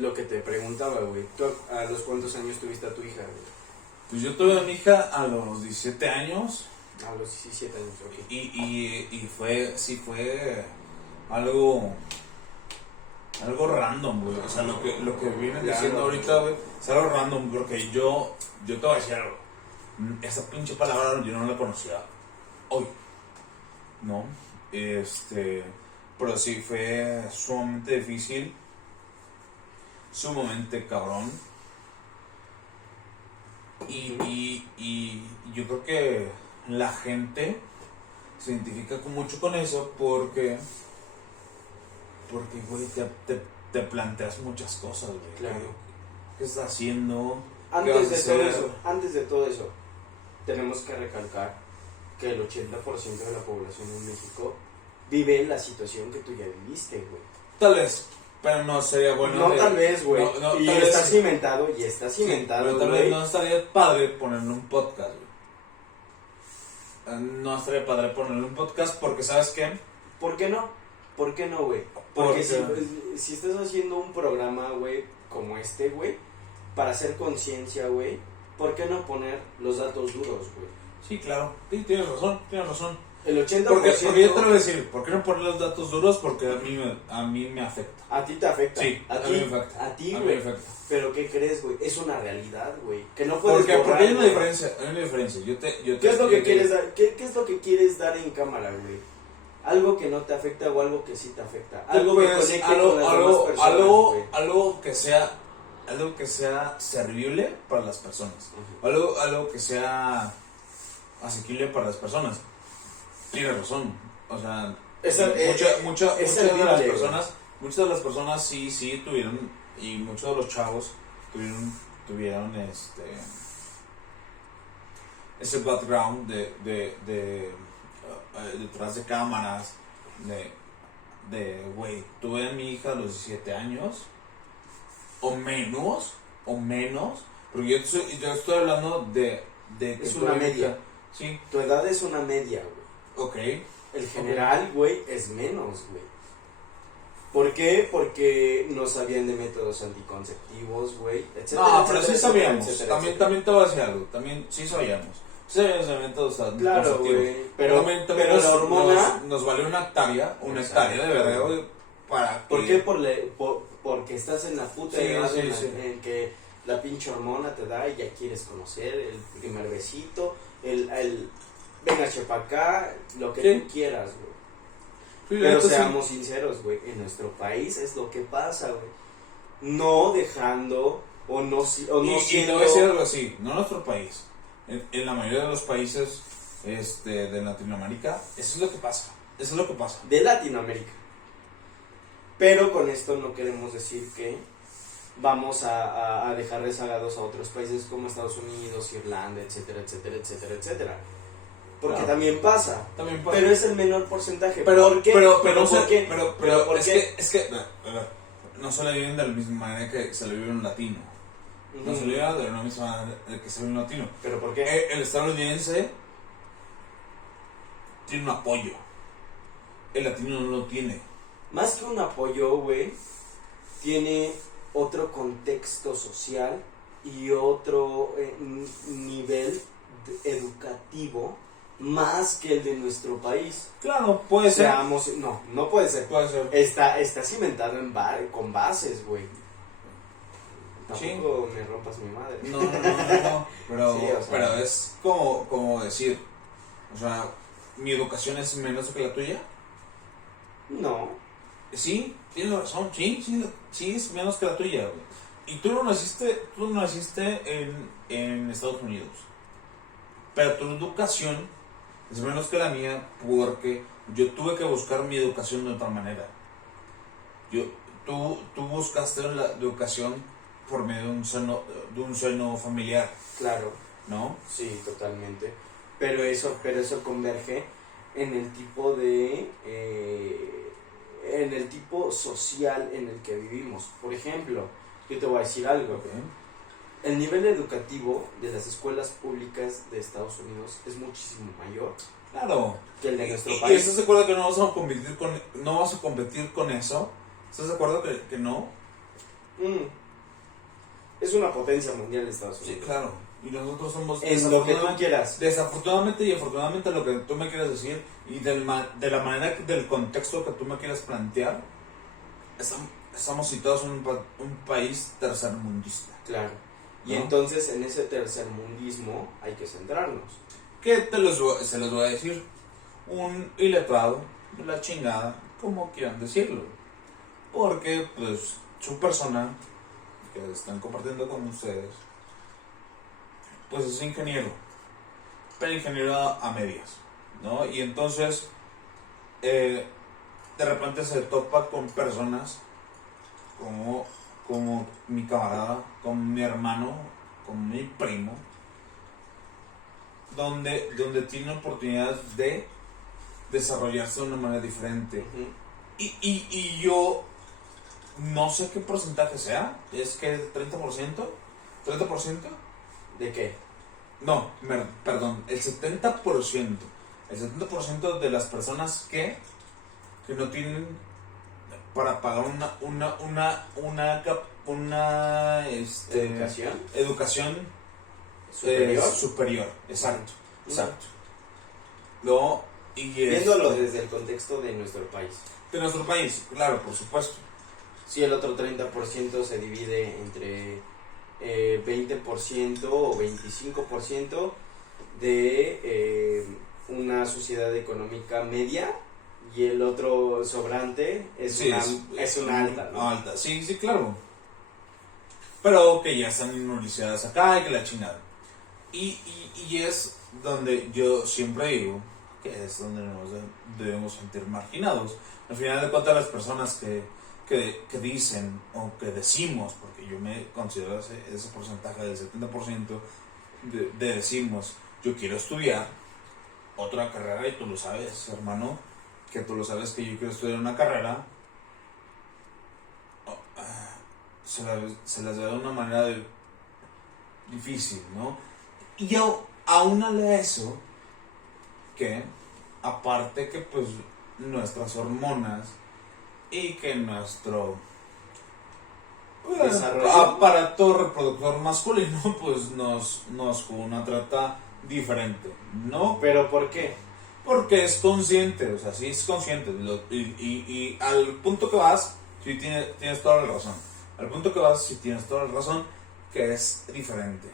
lo que te preguntaba, güey. ¿Tú a los cuántos años tuviste a tu hija, güey? Pues yo tuve a mi hija a los 17 años. A los 17 años, ok. Y fue algo random, güey. O sea, lo que vienen diciendo ahorita, güey, es algo random, porque yo te voy a decir algo. Esa pinche palabra yo no la conocía hoy, ¿no? Pero sí fue sumamente difícil, sumamente cabrón. Y yo creo que la gente se identifica mucho con eso porque güey, te planteas muchas cosas, güey. Claro. ¿Qué estás haciendo? Antes de todo eso, tenemos que recalcar que el 80% de la población en México vive la situación que tú ya viviste, güey. Tal vez, pero no sería bueno. No, tal vez, güey. No, y está cimentado, pero tal vez no estaría padre ponerle un podcast, güey. No estaría padre ponerle un podcast porque, ¿sabes qué? ¿Por qué no? ¿Por qué no, güey? Porque si estás haciendo un programa, güey, como este, güey, para hacer conciencia, güey, ¿por qué no poner los datos duros, güey? Sí, claro. Sí, tienes razón. El 80%... Porque yo te lo voy a decir, ¿por qué no poner los datos duros? Porque a mí me afecta. ¿A ti te afecta? Sí, a mí me afecta. A ti, güey. Pero ¿qué crees, güey? Es una realidad, güey. Que no puedes porque borrar, hay una diferencia. ¿Qué es lo que quieres dar? ¿Qué es lo que quieres dar en cámara, güey? Algo que no te afecta o algo que sí te afecta. Algo que conecte con las demás personas, güey. Algo que sea servible para las personas. Uh-huh. Algo que sea asequible para las personas. Tienes razón. O sea, muchas de las personas sí tuvieron, y muchos de los chavos tuvieron ese background de detrás de cámaras, güey, tuve a mi hija a los 17 años, o menos, porque yo estoy hablando de que es una media. Sí. Tu edad es una media, güey. Ok. El general, güey, es menos, güey. ¿Por qué? Porque no sabían de métodos anticonceptivos, güey, etcétera. No, pero sí sabíamos. También te voy a decir algo. También sí sabíamos. Sí sabíamos de métodos anticonceptivos. Claro, güey. Pero la hormona... Nos valió una hectárea de verdad, güey. ¿Por qué? Porque estás en la puta edad en que la pinche hormona te da y ya quieres conocer el primer besito, el venga, chepa acá, lo que tú quieras, güey. Sí, pero seamos sinceros, güey, en nuestro país es lo que pasa, güey. No dejando o no siendo... Y te voy a decir algo así, no en nuestro país, en la mayoría de los países de Latinoamérica, eso es lo que pasa. De Latinoamérica. Pero con esto no queremos decir que vamos a dejar rezagados a otros países como Estados Unidos, Irlanda, etcétera. Porque también pasa. Pero es el menor porcentaje. Pero es que no se le viven de la misma manera que se le vive un latino. No se le vive de la misma manera que se vive un latino. ¿Pero por qué? El estadounidense tiene un apoyo. El latino no lo tiene. Más que un apoyo, güey, tiene otro contexto social y otro nivel educativo más que el de nuestro país. Claro, puede ser. No puede ser. Puede ser. Está cimentado con bases, güey. Tampoco me rompas mi madre. No. Pero, sí, o sea, pero es como decir, o sea, ¿mi educación es menos que la tuya? No. Sí, tienes razón, sí, es menos que la tuya, güey. Y tú no naciste en Estados Unidos. Pero tu educación es menos que la mía porque yo tuve que buscar mi educación de otra manera. Tú buscaste la educación por medio de un seno familiar. Claro. ¿No? Sí, totalmente. Pero eso converge en el tipo de... en el tipo social en el que vivimos. Por ejemplo, yo te voy a decir algo. Okay. El nivel educativo de las escuelas públicas de Estados Unidos es muchísimo mayor. Claro. Que el de nuestro ¿Y país. estás de acuerdo que no vas a competir con eso? ¿Estás de acuerdo que no? Es una potencia mundial Estados Unidos. Sí, claro. Y nosotros somos... En lo que tú quieras. Desafortunadamente y afortunadamente lo que tú me quieras decir y de la manera, del contexto que tú me quieras plantear, estamos situados en un país tercermundista. Claro. Y ¿no? entonces en ese tercermundismo hay que centrarnos. ¿Qué se los voy a decir? Un iletrado de la chingada, como quieran decirlo. Porque, pues, su persona que están compartiendo con ustedes, pues es ingeniero, pero ingeniero a medias, ¿no? Y entonces, de repente se topa con personas como mi camarada, como mi hermano, como mi primo, donde tiene oportunidades de desarrollarse de una manera diferente. Uh-huh. Y yo no sé qué porcentaje sea, es que 30%, 30%. ¿De qué? No, perdón, el 70%. El 70% de las personas que no tienen para pagar una educación superior. Exacto. No, viéndolo desde el contexto de nuestro país. De nuestro país, claro, por supuesto. Si el otro 30% se divide entre 20% o 25% de una sociedad económica media, y el otro sobrante es una alta, ¿no? Alta, sí, claro. Pero que ya están minorizadas acá y que la chingada. Y es donde yo siempre digo que es donde nos debemos sentir marginados. Al final de cuentas, las personas que dicen o que decimos, porque yo me considero ese porcentaje del 70% de decimos, yo quiero estudiar otra carrera, y tú lo sabes, hermano, que tú lo sabes que yo quiero estudiar una carrera, se las ve de una manera difícil, ¿no? Y yo aúnale a eso que, aparte que pues nuestras hormonas y que nuestro aparato reproductor masculino pues nos una trata diferente, ¿no? ¿Pero por qué? Porque es consciente, o sea, sí es consciente. Y al punto que vas, sí tienes toda la razón. Al punto que vas, sí tienes toda la razón, que es diferente.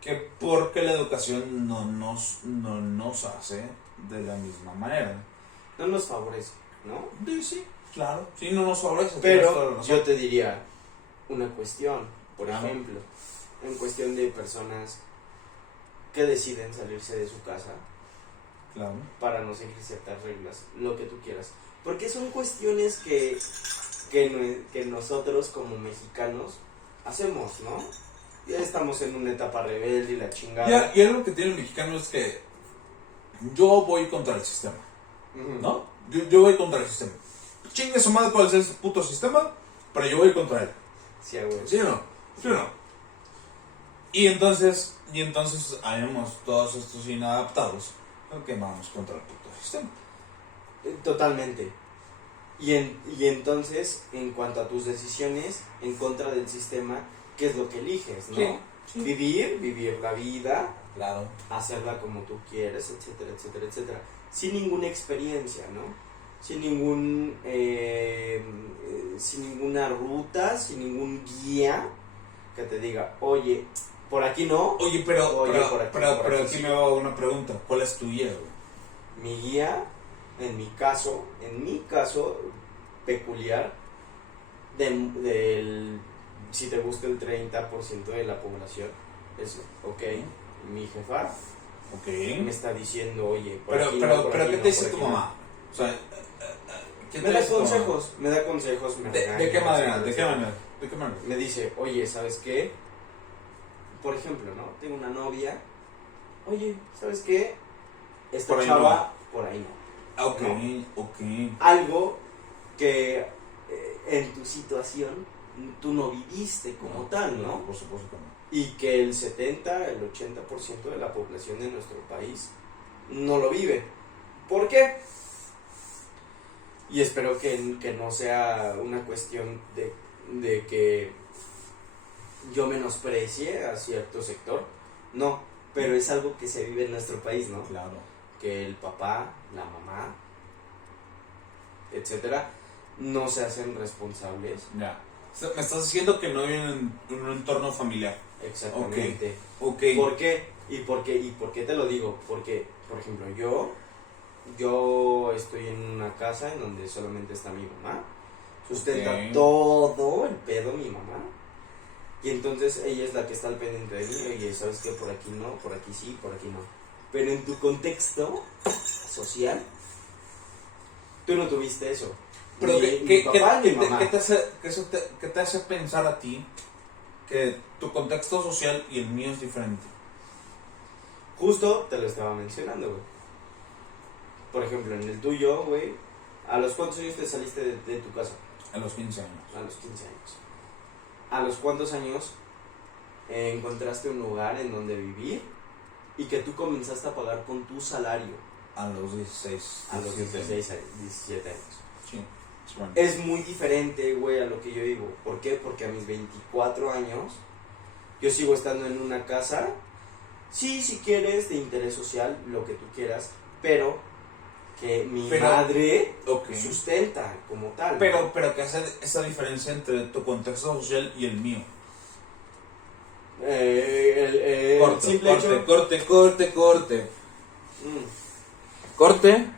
Que porque la educación no nos hace de la misma manera. No nos favorece, ¿no? Sí, claro. Sí, no nos favorece. Pero yo te diría una cuestión, por ejemplo, en cuestión de personas que deciden salirse de su casa, claro, para no seguir ciertas reglas, lo que tú quieras. Porque son cuestiones que nosotros como mexicanos hacemos, ¿no? Ya estamos en una etapa rebelde y la chingada. Y algo que tiene el mexicano es que yo voy contra el sistema, ¿no? Yo voy contra el sistema. Chingue su madre cuál es ese puto sistema, pero yo voy contra él. Sí, güey. ¿Sí o no? ¿Sí o no? Y entonces habemos todos estos inadaptados que vamos contra el puto sistema. Totalmente. Y entonces, en cuanto a tus decisiones en contra del sistema, ¿qué es lo que eliges, no? Sí. Vivir la vida, claro, hacerla como tú quieres, etcétera, etcétera, etcétera, sin ninguna experiencia, ¿no? Sin ninguna ruta, sin ningún guía que te diga, oye, por aquí no. Oye, pero por aquí me va una pregunta. ¿Cuál es tu guía, güey? Mi guía, en mi caso peculiar, si te gusta el 30% de la población, es ok, mi jefa me está diciendo, oye, pero ¿qué te dice tu mamá? O sea, me da consejos, ¿De qué manera? Me dice, oye, ¿sabes qué? Por ejemplo, ¿no? Tengo una novia, oye, ¿sabes qué? Esta por chava, por ahí no. Ok. Algo que en tu situación tú no viviste como tal, ¿no? Por supuesto no. Y que el 70, el 80% de la población de nuestro país no lo vive. ¿Por qué? Y espero que no sea una cuestión de que yo menosprecie a cierto sector. No, pero es algo que se vive en nuestro país, ¿no? Claro. Que el papá, la mamá, etcétera, no se hacen responsables. Ya. Me estás diciendo que no hay un entorno familiar. Exactamente. Ok. ¿Por qué? ¿Y por qué te lo digo? Porque, por ejemplo, yo estoy en una casa en donde solamente está mi mamá. Sustenta todo el pedo mi mamá. Y entonces ella es la que está al pendiente de mí. Oye, ¿sabes qué? Por aquí no, por aquí sí, por aquí no. Pero en tu contexto social, tú no tuviste eso. Pero mi papá ni mamá. ¿qué te hace pensar a ti que tu contexto social y el mío es diferente? Justo te lo estaba mencionando, güey. Por ejemplo, en el tuyo, güey, ¿a los cuántos años te saliste de tu casa? A los 15 años. A los 15 años. ¿A los cuántos años encontraste un lugar en donde vivir y que tú comenzaste a pagar con tu salario? A los 16. A los 16 años, 17 años. Sí, es bueno. Es muy diferente, güey, a lo que yo digo. ¿Por qué? Porque a mis 24 años yo sigo estando en una casa. Sí, si quieres, de interés social, lo que tú quieras, pero que mi madre sustenta como tal. Pero que hace esa diferencia entre tu contexto social y el mío. Corte. Corte.